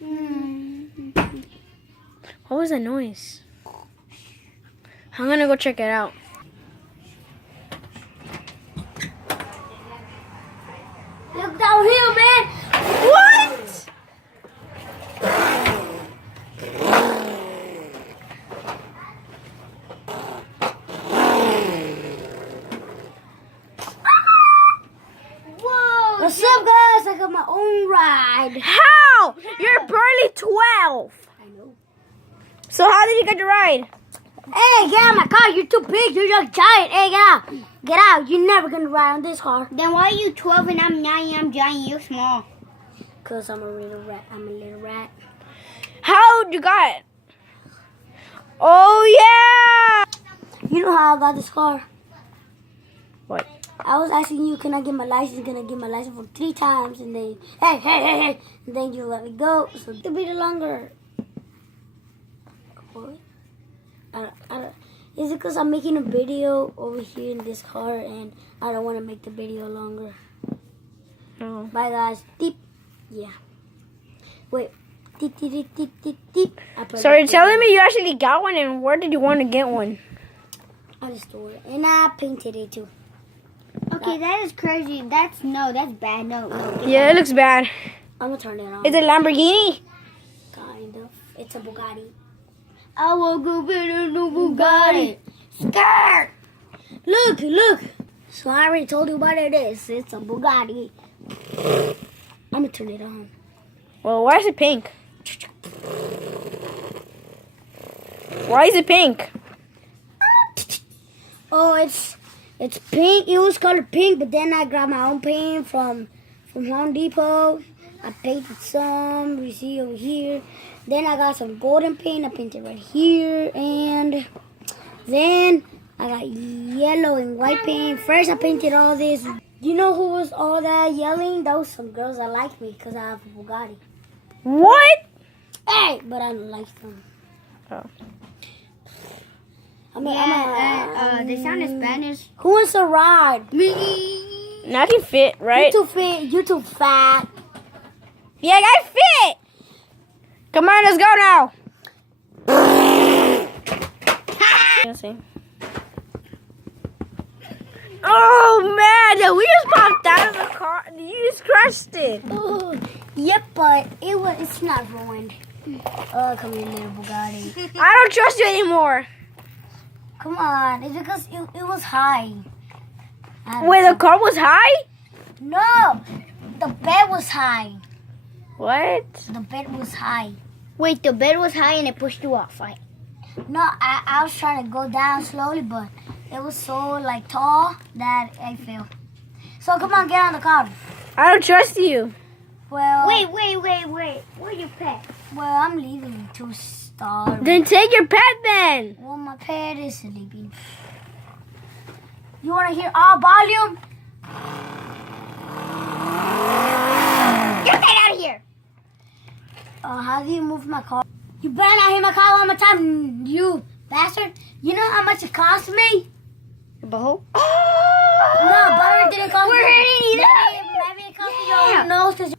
What was that noise? I'm gonna go check it out. Look downhill, man. What? Whoa. What's up, guys? I got my own ride. How? You're barely 12. I know. So how did you get the ride? Hey, get out of my car. You're too big. You're just giant. Hey, get out. Get out. You're never going to ride on this car. Then why are you 12 and I'm 9 and I'm giant? You're small. Because I'm a little rat. How you got it? Oh yeah. You know how I got this car? What? I was asking you, can I get my license? Can I get my license for 3 times? And then, hey. And then you let me go. So it'll be the longer. What? Is it because I'm making a video over here in this car and I don't want to make the video longer? No. Bye, guys. Deep. Yeah. Wait. Deep. So you're telling me you actually got one, and where did you want to get one? I just stole it. And I painted it too. Okay, that is crazy. That's bad. No. Yeah, it looks bad. I'm going to turn it on. Is it Lamborghini? Kind of. It's a Bugatti. I will go get a new Bugatti. Skirt! Look. So I already told you what it is. It's a Bugatti. I'm going to turn it on. Well, why is it pink? Why is it pink? Oh, it's pink. It was colored pink, but then I grabbed my own paint from Home Depot. I painted some. You see over here. Then I got some golden paint. I painted right here, and then I got yellow and white paint. First, I painted all this. You know who was all that yelling? That was some girls that liked me because I have a Bugatti. What? Hey, but I don't like them. Oh. They sound in Spanish. Who wants to ride? Me. Not you fit, right? You too fit. You too fat. Yeah, I fit. Come on, let's go now. Let's see. Oh man, we just popped out of the car. You just crushed it. Ooh, yep, but it's not ruined. Oh, come here, little Bugatti. I don't trust you anymore. Come on, it's because it was high. Wait, the car was high? No, the bed was high. What? The bed was high. Wait, the bed was high and it pushed you off, right? No, I was trying to go down slowly, but it was so tall that I fell. So come on, get on the car. I don't trust you. Well, Wait. Where's your pet? Well, I'm leaving to start. Then take your pet then. Well, my pet is sleeping. You want to hear all volume? Get that out of here! How do you move my car? You better not hit my car one more time, you bastard. You know how much it cost me? Behold. No, butter didn't cost We're me. hitting each other. Maybe it cost me your nose.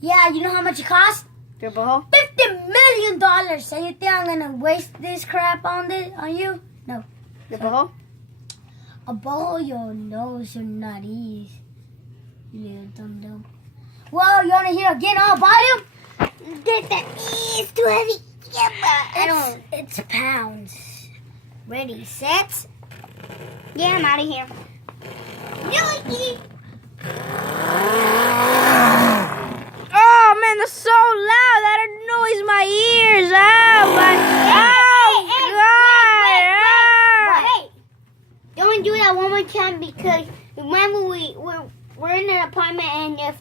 Yeah, you know how much it cost? Your behold. $50 million. So you think I'm gonna waste this crap on you? No. Your behold. A bowl your nose, your nutties. You little dum-dum. Well, you wanna hear again all volume? Get that. It's too heavy. Yeah, but I don't. It's pounds. Ready, set. Yeah, I'm out of here. Yoiki! Oh man, that's so loud. That annoys my ears. Oh my. Hey, don't do that one more time because remember we're in an apartment and if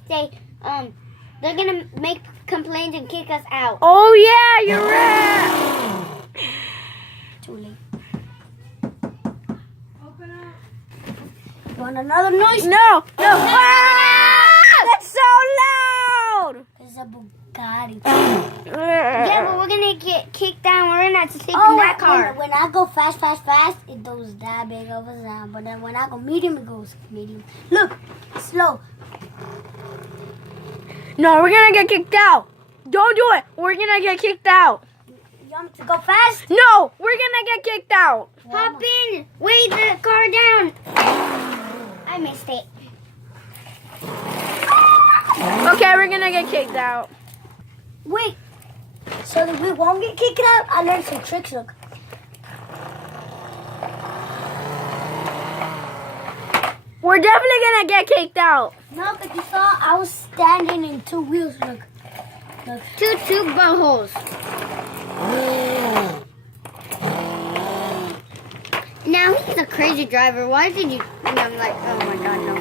they're gonna make complaints and kick us out. Oh yeah, you're right. Too late. You want another noise? No. That's so loud. It's a Bugatti. Yeah, but we're gonna get kicked down. We're gonna have to sleep in that car. When I go fast, it goes that big of a sound. But then when I go medium, it goes medium. Look, slow. No, we're gonna get kicked out. Don't do it. We're gonna get kicked out. You want me to go fast? No, we're gonna get kicked out. Hop in. Weigh the car down. I missed it. Okay, we're gonna get kicked out. Wait. So that we won't get kicked out, I learned some tricks. Look. We're definitely gonna get kicked out. No, but you saw I was standing in two wheels. Look. Look. Two buttholes. Now he's a crazy driver. Why did you? And I'm like, oh my god, no.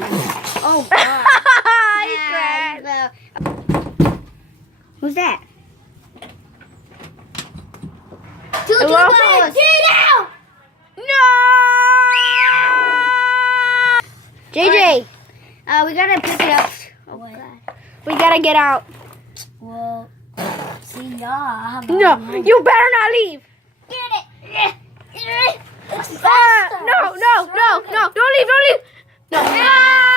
Oh god. He crashed. Who's that? Hello? buttholes. Get out! No! JJ, We gotta pick it up. Oh What? god. we gotta get out. Well, see, y'all. I have No, you better not leave. Get it. It's faster. No, don't leave. No.